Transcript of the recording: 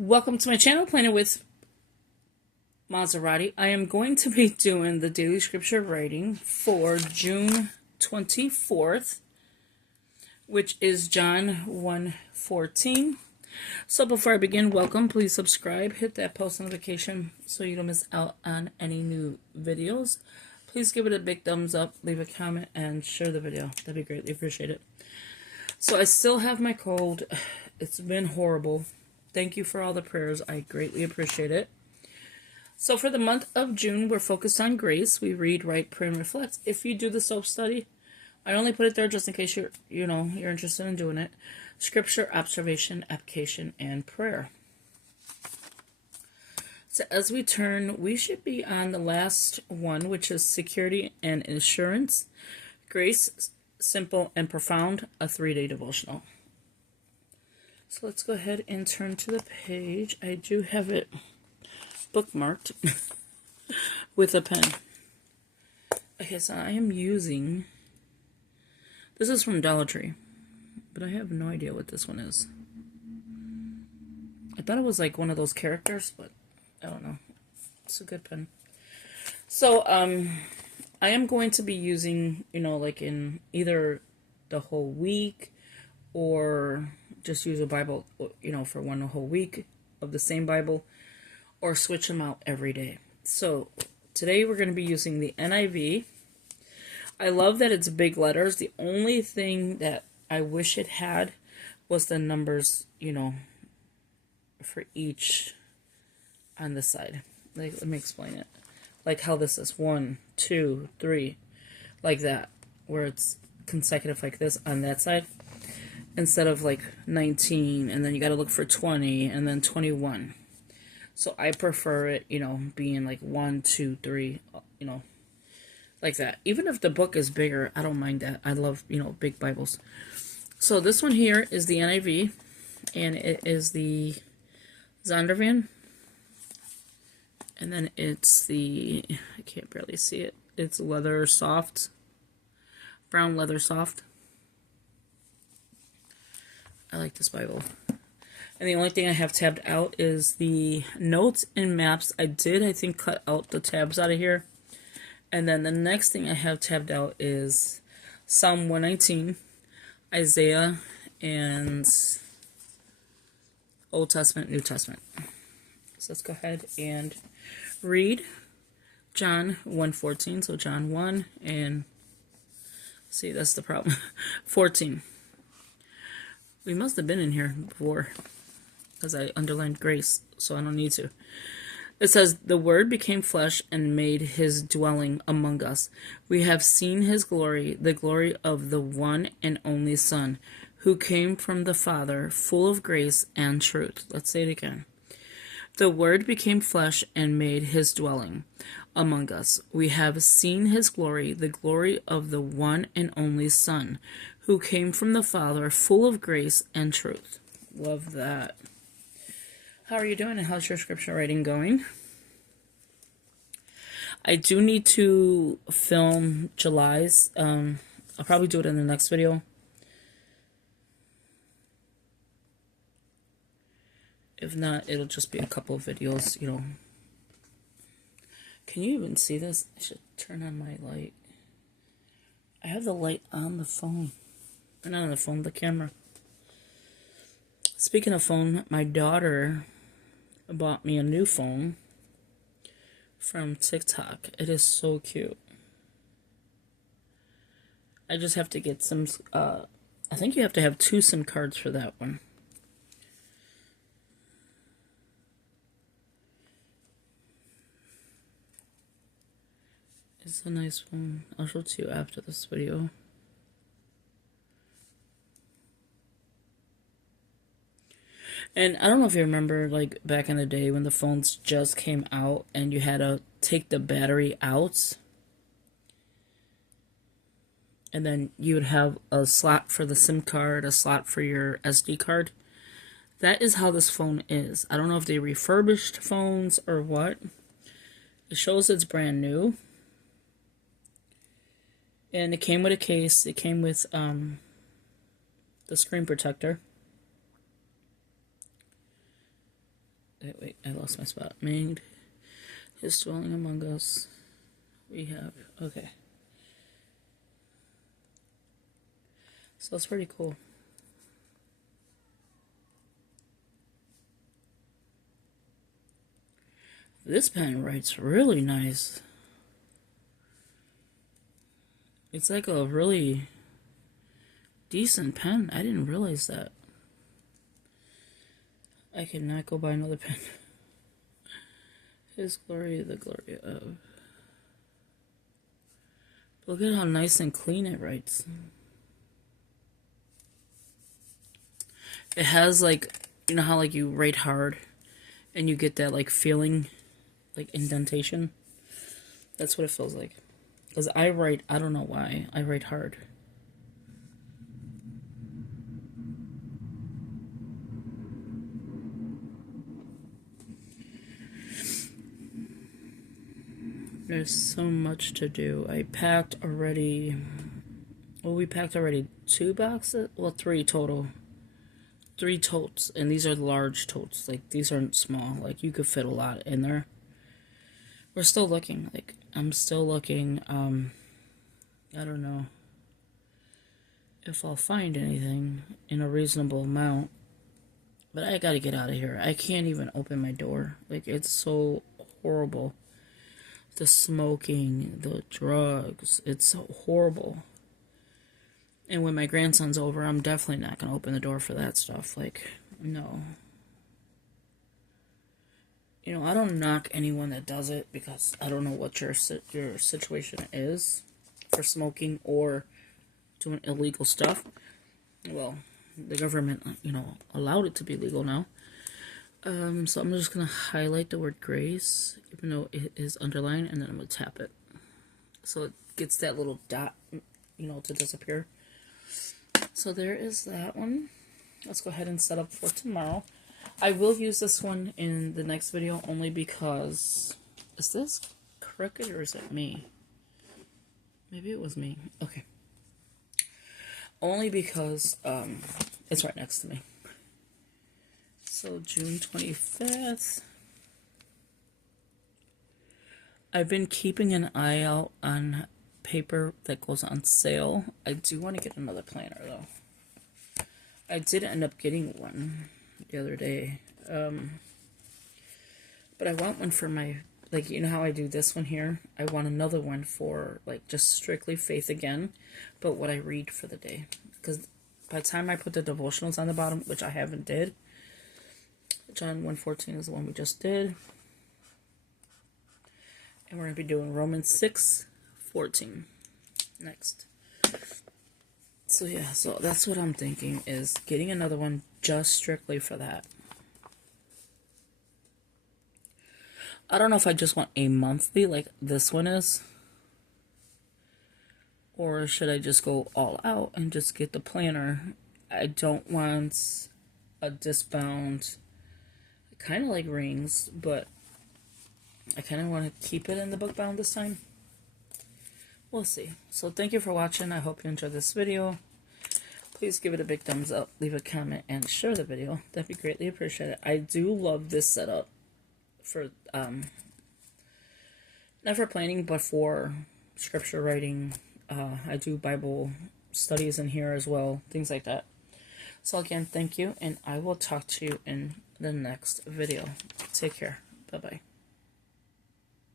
Welcome to my channel, Planning with Maserati. I am going to be doing the daily scripture writing for June 24th, which is John 1:14. So before I begin, welcome. Please subscribe, hit that post notification so you don't miss out on any new videos. Please give it a big thumbs up, leave a comment, and share the video. That'd be greatly appreciated. So I still have my cold. It's been horrible. Thank you for all the prayers. I greatly appreciate it. So for the month of June, we're focused on grace. We read, write, pray, and reflect. If you do the soap study, I only put it there just in case you're interested in doing it. Scripture, observation, application, and prayer. So as we turn, we should be on the last one, which is security and insurance. Grace, simple and profound, a 3-day devotional. So let's go ahead and turn to the page. I do have it bookmarked with a pen. Okay, so I am using, this is from Dollar Tree, but I have no idea what this one is. I thought it was like one of those characters, but I don't know. It's a good pen. So, I am going to be using, like in either the whole week or just use a Bible, for one whole week of the same Bible, or switch them out every day. So today we're going to be using the NIV. I love that it's big letters. The only thing that I wish it had was the numbers, for each on this side. Like, let me explain it. Like how this is 1, 2, 3, like that, where it's consecutive like this on that side. Instead of like 19, and then you got to look for 20, and then 21. So I prefer it, being like 1, 2, 3, like that. Even if the book is bigger, I don't mind that. I love, big Bibles. So this one here is the NIV, and it is the Zondervan. And then it's the, I can't barely see it. It's leather soft, brown leather soft. I like this Bible. And the only thing I have tabbed out is the notes and maps. I think, cut out the tabs out of here. And then the next thing I have tabbed out is Psalm 119, Isaiah, and Old Testament, New Testament. So let's go ahead and read John 1:14. So John 1 and, see, that's the problem, 14. We must have been in here before, because I underlined grace, so I don't need to. It says, "The Word became flesh and made his dwelling among us. We have seen his glory, the glory of the one and only Son, who came from the Father, full of grace and truth." Let's say it again. "The Word became flesh and made his dwelling among us. We have seen his glory, the glory of the one and only Son, who came from the Father, full of grace and truth." Love that. How are you doing, and how's your scripture writing going? I do need to film July's. I'll probably do it in the next video. If not, it'll just be a couple of videos, Can you even see this? I should turn on my light. I have the light on the phone. Not on the phone, the camera. Speaking of phone, my daughter bought me a new phone from TikTok. It is so cute. I just have to get some, I think you have to have 2 SIM cards for that one. It's a nice phone. I'll show it to you after this video. And I don't know if you remember, like, back in the day when the phones just came out and you had to take the battery out. And then you would have a slot for the SIM card, a slot for your SD card. That is how this phone is. I don't know if they refurbished phones or what. It shows it's brand new. And it came with a case. It came with the screen protector. Wait, I lost my spot. Made his dwelling among us. We have, okay. So it's pretty cool. This pen writes really nice. It's like a really decent pen. I didn't realize that. I cannot go buy another pen. His glory, the glory of. Look at how nice and clean it writes. It has like, you know how like you write hard and you get that like feeling, like indentation? That's what it feels like. Because I don't know why, I write hard. There's so much to do. I packed already, well, we packed already 2 boxes, well, 3 total. 3 totes, and these are large totes. Like, these aren't small. Like, you could fit a lot in there. We're still looking. Like, I'm still looking. I don't know if I'll find anything in a reasonable amount. But I gotta get out of here. I can't even open my door. Like, it's so horrible. The smoking, the drugs, it's so horrible. And when my grandson's over, I'm definitely not going to open the door for that stuff. Like, no. You know, I don't knock anyone that does it because I don't know what your situation is for smoking or doing illegal stuff. Well, the government, you know, allowed it to be legal now. So I'm just going to highlight the word grace, even though it is underlined, and then I'm going to tap it. So it gets that little dot, you know, to disappear. So there is that one. Let's go ahead and set up for tomorrow. I will use this one in the next video only because... Is this crooked or is it me? Maybe it was me. Okay. Only because it's right next to me. So June 25th. I've been keeping an eye out on paper that goes on sale. I do want to get another planner though. I did end up getting one the other day. But I want one for my, like, you know how I do this one here? I want another one for, like, just strictly faith again, but what I read for the day. Because by the time I put the devotionals on the bottom, which I haven't did, John 1:14 is the one we just did. And we're going to be doing Romans 6:14 next. So yeah, so that's what I'm thinking, is getting another one just strictly for that. I don't know if I just want a monthly like this one is. Or should I just go all out and just get the planner? I don't want a discbound. I kind of like rings, but I kind of want to keep it in the book bound this time. We'll see. So thank you for watching. I hope you enjoyed this video. Please give it a big thumbs up, leave a comment, and share the video. That'd be greatly appreciated. I do love this setup for, not for planning, but for scripture writing. I do Bible studies in here as well, things like that. So again, thank you, and I will talk to you in the next video. Take care. Bye-bye.